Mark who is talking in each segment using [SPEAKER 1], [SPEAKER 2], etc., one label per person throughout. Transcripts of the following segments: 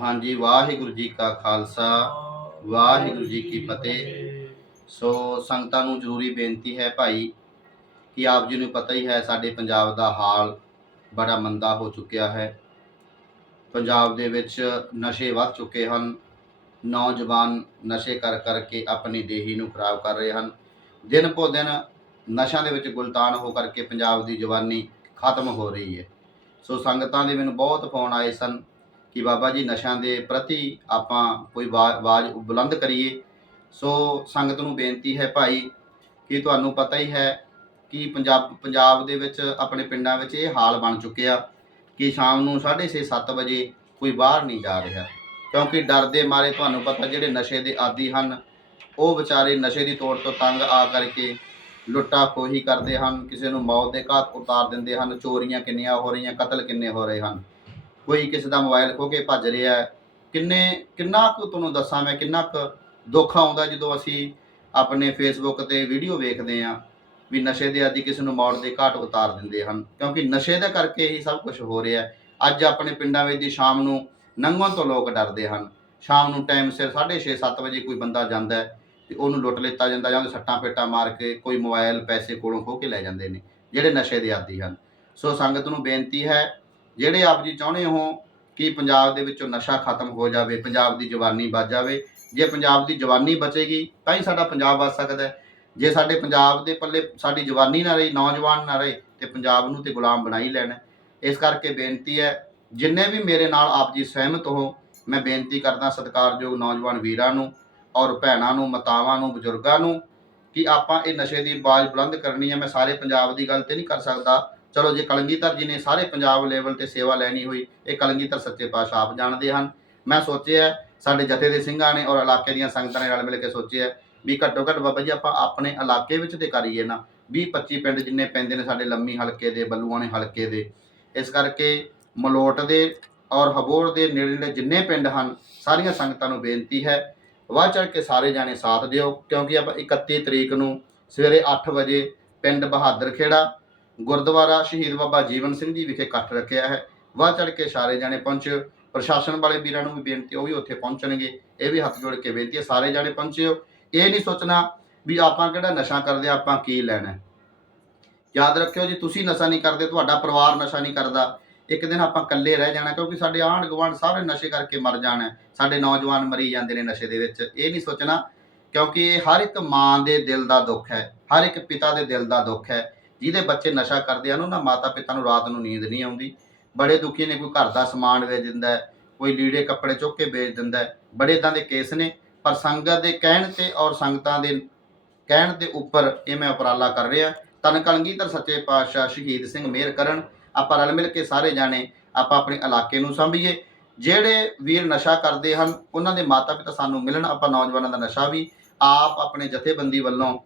[SPEAKER 1] ਹਾਂਜੀ, ਵਾਹਿਗੁਰੂ ਜੀ ਕਾ ਖਾਲਸਾ, ਵਾਹਿਗੁਰੂ ਜੀ ਕੀ ਫਤਿਹ। ਸੋ ਸੰਗਤਾਂ ਨੂੰ ਜ਼ਰੂਰੀ ਬੇਨਤੀ ਹੈ ਭਾਈ, ਕਿ ਆਪ ਜੀ ਨੂੰ ਪਤਾ ਹੀ ਹੈ ਸਾਡੇ ਪੰਜਾਬ ਦਾ ਹਾਲ ਬੜਾ ਮੰਦਾ ਹੋ ਚੁੱਕਿਆ ਹੈ। ਪੰਜਾਬ ਦੇ ਵਿੱਚ ਨਸ਼ੇ ਵੱਧ ਚੁੱਕੇ ਹਨ। ਨੌਜਵਾਨ ਨਸ਼ੇ ਕਰ ਕਰਕੇ ਆਪਣੀ ਦੇਹੀ ਨੂੰ ਖਰਾਬ ਕਰ ਰਹੇ ਹਨ। ਦਿਨ ਪੋ ਦਿਨ ਨਸ਼ਿਆਂ ਦੇ ਵਿੱਚ ਗੁਲਤਾਨ ਹੋ ਕਰਕੇ ਪੰਜਾਬ ਦੀ ਜਵਾਨੀ ਖਤਮ ਹੋ ਰਹੀ ਹੈ। ਸੋ ਸੰਗਤਾਂ ਦੇ ਮੈਨੂੰ ਬਹੁਤ ਫੋਨ ਆਏ ਸਨ। ਕਿ ਬਾਬਾ ਜੀ ਨਸ਼ਿਆਂ ਦੇ ਪ੍ਰਤੀ ਆਪਾਂ ਕੋਈ ਵਾ- ਆਵਾਜ਼ ਬੁਲੰਦ ਕਰੀਏ। ਸੋ ਸੰਗਤ ਨੂੰ ਬੇਨਤੀ ਹੈ ਭਾਈ ਕਿ ਤੁਹਾਨੂੰ ਪਤਾ ਹੀ ਹੈ ਕਿ ਪੰਜਾਬ ਪੰਜਾਬ ਦੇ ਵਿੱਚ ਆਪਣੇ ਪਿੰਡਾਂ ਵਿੱਚ ਇਹ ਹਾਲ ਬਣ ਚੁੱਕਿਆ ਕਿ ਸ਼ਾਮ ਨੂੰ 6:30 7 ਵਜੇ ਕੋਈ ਬਾਹਰ ਨਹੀਂ ਜਾ ਰਿਹਾ। ਕਿਉਂਕਿ ਡਰ ਦੇ ਮਾਰੇ ਤੁਹਾਨੂੰ ਪਤਾ ਜਿਹੜੇ ਨਸ਼ੇ ਦੇ ਆਦੀ ਹਨ, ਉਹ ਵਿਚਾਰੇ ਨਸ਼ੇ ਦੀ ਤੋੜ ਤੋਂ ਤੰਗ ਆ ਕਰਕੇ ਲੁੱਟਾ ਖੋਹੀ ਕਰਦੇ ਹਨ, ਕਿਸੇ ਨੂੰ ਮੌਤ ਦੇ ਘਾਟ ਉਤਾਰ ਦਿੰਦੇ ਹਨ, ਚੋਰੀਆਂ ਕਿੰਨੀਆਂ ਹੋ ਰਹੀਆਂ, ਕਤਲ ਕਿੰਨੇ ਹੋ ਰਹੇ ਹਨ। ਕੋਈ ਕਿਸੇ ਦਾ ਮੋਬਾਈਲ ਖੋ ਕੇ ਭੱਜ ਰਿਹਾ ਕਿੰਨੇ, ਕਿੰਨਾ ਕੁ ਤੁਹਾਨੂੰ ਦੱਸਾਂ ਮੈਂ, ਕਿੰਨਾ ਕੁ ਦੁੱਖ ਆਉਂਦਾ ਜਦੋਂ ਅਸੀਂ ਆਪਣੇ ਫੇਸਬੁੱਕ ਤੇ ਵੀਡੀਓ ਵੇਖਦੇ ਹਾਂ ਵੀ ਨਸ਼ੇ ਦੇ ਆਦੀ ਕਿਸੇ ਨੂੰ ਮੌਤ ਦੇ ਘਾਟ ਉਤਾਰ ਦਿੰਦੇ ਹਨ। ਕਿਉਂਕਿ ਨਸ਼ੇ ਦੇ ਕਰਕੇ ਹੀ ਸਭ ਕੁਝ ਹੋ ਰਿਹਾ ਅੱਜ ਆਪਣੇ ਪਿੰਡਾਂ ਵਿੱਚ ਦੀ ਸ਼ਾਮ ਨੂੰ ਨੰਗਣ ਤੋਂ ਲੋਕ ਡਰਦੇ ਹਨ। ਸ਼ਾਮ ਨੂੰ ਟਾਈਮ ਸਿਰ 6:30 7 ਵਜੇ ਕੋਈ ਬੰਦਾ ਜਾਂਦਾ ਹੈ ਤੇ ਉਹਨੂੰ ਲੁੱਟ ਲਿੱਤਾ ਜਾਂਦਾ ਜਾਂ ਉਹਦੇ ਸੱਟਾਂ ਪੇਟਾਂ ਮਾਰ ਕੇ ਕੋਈ ਮੋਬਾਈਲ ਪੈਸੇ ਕੋਲੋਂ ਖੋਹ ਕੇ ਲੈ ਜਾਂਦੇ ਨੇ, ਜਿਹੜੇ ਨਸ਼ੇ ਦੇ ਆਦੀ ਹਨ। ਸੋ ਸੰਗਤ ਨੂੰ ਬੇਨਤੀ ਹੈ ਜਿਹੜੇ ਆਪ ਜੀ ਚਾਹੁੰਦੇ ਹੋ ਕਿ ਪੰਜਾਬ ਦੇ ਵਿੱਚੋਂ ਨਸ਼ਾ ਖਤਮ ਹੋ ਜਾਵੇ, ਪੰਜਾਬ ਦੀ ਜਵਾਨੀ ਬਚ ਜਾਵੇ, ਜੇ ਪੰਜਾਬ ਦੀ ਜਵਾਨੀ ਬਚੇਗੀ ਤਾਂ ਹੀ ਸਾਡਾ ਪੰਜਾਬ ਬਚ ਸਕਦਾ ਹੈ। ਜੇ ਸਾਡੇ ਪੰਜਾਬ ਦੇ ਪੱਲੇ ਸਾਡੀ ਜਵਾਨੀ ਨਾ ਰਹੀ, ਨੌਜਵਾਨ ਨਾ ਰਹੇ, ਤੇ ਪੰਜਾਬ ਨੂੰ ਤੇ ਗੁਲਾਮ ਬਣਾ ਹੀ। ਲੈਣਾ ਇਸ ਕਰਕੇ ਬੇਨਤੀ ਹੈ, ਜਿੰਨੇ ਵੀ ਮੇਰੇ ਨਾਲ ਆਪ ਜੀ ਸਹਿਮਤ ਹੋ, ਮੈਂ ਬੇਨਤੀ ਕਰਦਾ ਸਤਿਕਾਰਯੋਗ ਨੌਜਵਾਨ ਵੀਰਾਂ ਨੂੰ ਔਰ ਭੈਣਾਂ ਨੂੰ, ਮਾਤਾਵਾਂ ਨੂੰ, ਬਜ਼ੁਰਗਾਂ ਨੂੰ ਕਿ ਆਪਾਂ ਇਹ ਨਸ਼ੇ ਦੀ ਆਵਾਜ਼ ਬੁਲੰਦ ਕਰਨੀ ਹੈ। ਮੈਂ ਸਾਰੇ ਪੰਜਾਬ ਦੀ ਗੱਲ ਤੇ ਨਹੀਂ ਕਰ ਸਕਦਾ। ਚਲੋ ਜੇ ਕਲੰਗੀਧਰ ਜੀ ਨੇ ਸਾਰੇ ਪੰਜਾਬ ਲੈਵਲ ਤੇ ਸੇਵਾ ਲੈਣੀ ਹੋਈ, ਇਹ ਕਲੰਗੀਧਰ ਸੱਚੇ ਪਾਤਸ਼ਾਹ ਆਪ ਜਾਣਦੇ ਹਨ। ਮੈਂ ਸੋਚਿਆ, ਸਾਡੇ ਜਥੇ ਦੇ ਸਿੰਘਾਂ ਨੇ ਔਰ ਇਲਾਕੇ ਦੀਆਂ ਸੰਗਤਾਂ ਨੇ ਰਲ ਮਿਲ ਕੇ ਸੋਚਿਆ ਵੀ ਘੱਟੋ ਘੱਟ ਬਾਬਾ ਜੀ ਆਪਾਂ ਆਪਣੇ ਇਲਾਕੇ ਵਿੱਚ ਤੇ ਕਰੀਏ ਨਾ। 20 25 ਪਿੰਡ ਜਿੰਨੇ ਪੈਂਦੇ ਨੇ ਸਾਡੇ ਲੰਮੀ ਹਲਕੇ ਦੇ ਬੱਲੂਆਣੇ ਹਲਕੇ ਦੇ। ਇਸ ਕਰਕੇ ਮਲੋਟ ਦੇ ਔਰ ਹਬੋਰ ਦੇ ਨੇੜੇ ਨੇੜੇ ਜਿੰਨੇ ਪਿੰਡ ਹਨ, ਸਾਰੀਆਂ ਸੰਗਤਾਂ ਨੂੰ ਬੇਨਤੀ ਹੈ, ਵੱਧ ਚੜ੍ਹ ਕੇ ਸਾਰੇ ਜਾਣੇ ਸਾਥ ਦਿਓ, ਕਿਉਂਕਿ ਆਪਾਂ 31 ਤਰੀਕ ਨੂੰ ਸਵੇਰੇ 8 ਵਜੇ ਪਿੰਡ ਬਹਾਦਰ ਖੇੜਾ ਗੁਰਦੁਆਰਾ ਸ਼ਹੀਦ ਬਾਬਾ ਜੀਵਨ ਸਿੰਘ ਜੀ ਵਿਖੇ ਇਕੱਠ ਰੱਖਿਆ ਹੈ। ਵਾਹ ਚੜ੍ਹ ਕੇ ਸਾਰੇ ਜਾਣੇ ਪਹੁੰਚਿਓ ਪ੍ਰਸ਼ਾਸਨ ਵਾਲੇ ਵੀਰਾਂ ਨੂੰ ਵੀ ਬੇਨਤੀ ਉਹ ਵੀ ਉੱਥੇ ਪਹੁੰਚਣਗੇ। ਇਹ ਵੀ ਹੱਥ ਜੋੜ ਕੇ ਬੇਨਤੀ ਹੈ ਸਾਰੇ ਜਾਣੇ ਪਹੁੰਚਿਓ ਇਹ ਨਹੀਂ ਸੋਚਣਾ ਵੀ ਆਪਾਂ ਕਿਹੜਾ ਨਸ਼ਾ ਕਰਦੇ ਹਾਂ, ਆਪਾਂ ਕੀ ਲੈਣਾ ਯਾਦ ਰੱਖਿਓ ਜੀ ਤੁਸੀਂ ਨਸ਼ਾ ਨਹੀਂ ਕਰਦੇ ਤੁਹਾਡਾ ਪਰਿਵਾਰ ਨਸ਼ਾ ਨਹੀਂ ਕਰਦਾ। ਇੱਕ ਦਿਨ ਆਪਾਂ ਇਕੱਲੇ ਰਹਿ ਜਾਣਾ ਕਿਉਂਕਿ ਸਾਡੇ ਆਂਢ ਗੁਆਂਢ ਸਾਰੇ ਨਸ਼ੇ ਕਰਕੇ ਮਰ ਜਾਣਾ ਸਾਡੇ ਨੌਜਵਾਨ ਮਰੀ ਜਾਂਦੇ ਨੇ ਨਸ਼ੇ ਦੇ ਵਿੱਚ। ਇਹ ਨਹੀਂ ਸੋਚਣਾ ਕਿਉਂਕਿ ਇਹ ਹਰ ਇੱਕ ਮਾਂ ਦੇ ਦਿਲ ਦਾ ਦੁੱਖ ਹੈ ਹਰ ਇੱਕ ਪਿਤਾ ਦੇ ਦਿਲ ਦਾ ਦੁੱਖ ਹੈ। ਜਿਹਦੇ ਬੱਚੇ ਨਸ਼ਾ ਕਰਦੇ ਹਨ, ਉਹਨਾਂ ਮਾਤਾ ਪਿਤਾ ਨੂੰ ਰਾਤ ਨੂੰ ਨੀਂਦ ਨਹੀਂ ਆਉਂਦੀ। ਬੜੇ ਦੁਖੀ ਨੇ, ਕੋਈ ਘਰ ਦਾ ਸਮਾਨ ਵੇਚ ਦਿੰਦਾ ਕੋਈ ਲੀੜੇ ਕੱਪੜੇ ਚੁੱਕ ਕੇ ਵੇਚ ਦਿੰਦਾ ਬੜੇ ਇਦਾਂ ਦੇ ਕੇਸ ਨੇ, ਪਰ ਸੰਗਤ ਦੇ ਕਹਿਣ ਤੇ ਔਰ ਸੰਗਤਾਂ ਦੇ ਕਹਿਣ ਦੇ ਉੱਪਰ ਇਹ ਮੈਂ ਉਪਰਾਲਾ ਕਰ ਰਿਹਾ। ਤਨ ਕਲਗੀਧਰ ਸੱਚੇ ਪਾਤਸ਼ਾਹ ਸ਼ਹੀਦ ਸਿੰਘ ਮਿਹਰ ਕਰਨ। ਆਪਾਂ ਰਲ ਮਿਲ ਕੇ ਸਾਰੇ ਜਾਣੇ ਆਪਾਂ ਆਪਣੇ ਇਲਾਕੇ ਨੂੰ ਸੰਭੀਏ। ਜਿਹੜੇ ਵੀਰ ਨਸ਼ਾ ਕਰਦੇ ਹਨ, ਉਹਨਾਂ ਦੇ ਮਾਤਾ ਪਿਤਾ ਸਾਨੂੰ ਮਿਲਣ, ਆਪਾਂ ਨੌਜਵਾਨਾਂ ਦਾ ਨਸ਼ਾ ਵੀ ਆਪ ਆਪਣੇ ਜਥੇਬੰਦੀ ਵੱਲੋਂ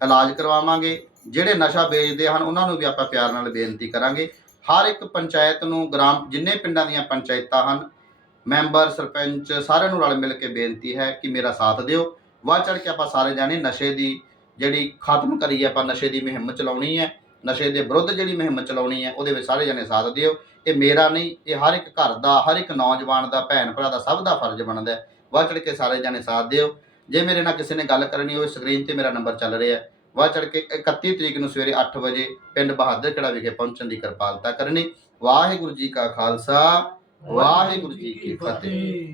[SPEAKER 1] ਇਲਾਜ ਕਰਵਾਵਾਂਗੇ। ਜਿਹੜੇ ਨਸ਼ਾ ਵੇਚਦੇ ਹਨ, ਉਹਨਾਂ ਨੂੰ ਵੀ ਆਪਾਂ ਪਿਆਰ ਨਾਲ ਬੇਨਤੀ ਕਰਾਂਗੇ। ਹਰ ਇੱਕ ਪੰਚਾਇਤ ਨੂੰ, ਗ੍ਰਾਮ, ਜਿੰਨੇ ਪਿੰਡਾਂ ਦੀਆਂ ਪੰਚਾਇਤਾਂ ਹਨ, ਮੈਂਬਰ, ਸਰਪੰਚ, ਸਾਰਿਆਂ ਨੂੰ ਰਲ ਮਿਲ ਕੇ ਬੇਨਤੀ ਹੈ ਕਿ ਮੇਰਾ ਸਾਥ ਦਿਓ। ਵੱਧ ਚੜ ਕੇ ਆਪਾਂ ਸਾਰੇ ਜਾਣੇ ਨਸ਼ੇ ਦੀ ਜਿਹੜੀ ਖਤਮ ਕਰੀਏ ਆਪਾਂ ਨਸ਼ੇ ਦੀ ਮੁਹਿੰਮ ਚਲਾਉਣੀ ਹੈ। ਨਸ਼ੇ ਦੇ ਵਿਰੁੱਧ ਜਿਹੜੀ ਮੁਹਿੰਮ ਚਲਾਉਣੀ ਹੈ, ਉਹਦੇ ਵਿੱਚ ਸਾਰੇ ਜਾਣੇ ਸਾਥ ਦਿਓ। ਇਹ ਮੇਰਾ ਨਹੀਂ, ਇਹ ਹਰ ਇੱਕ ਘਰ ਦਾ, ਹਰ ਇੱਕ ਨੌਜਵਾਨ ਦਾ ਭੈਣ ਭਰਾ ਦਾ ਸਭ ਦਾ ਫਰਜ਼ ਬਣਦਾ ਹੈ। ਵੱਧ ਚੜ ਕੇ ਸਾਰੇ ਜਾਣੇ ਸਾਥ ਦਿਓ। ਜੇ ਮੇਰੇ ਨਾਲ ਕਿਸੇ ਨੇ ਗੱਲ ਕਰਨੀ ਹੋਵੇ ਸਕਰੀਨ ਤੇ ਮੇਰਾ ਨੰਬਰ ਚੱਲ ਰਿਹਾ ਹੈ। ਵੱਧ ਚੜ ਕੇ 31 ਤਰੀਕ ਨੂੰ ਸਵੇਰੇ 8 ਵਜੇ ਪਿੰਡ ਬਹਾਦਰ ਕਿਹੜਾ ਵਿਖੇ ਪਹੁੰਚਣ ਦੀ ਕਿਰਪਾਲਤਾ ਕਰਨੀ। ਵਾਹਿਗੁਰੂ ਜੀ ਕਾ ਖਾਲਸਾ, ਵਾਹਿਗੁਰੂ ਜੀ ਕੀ ਫਤਿਹ।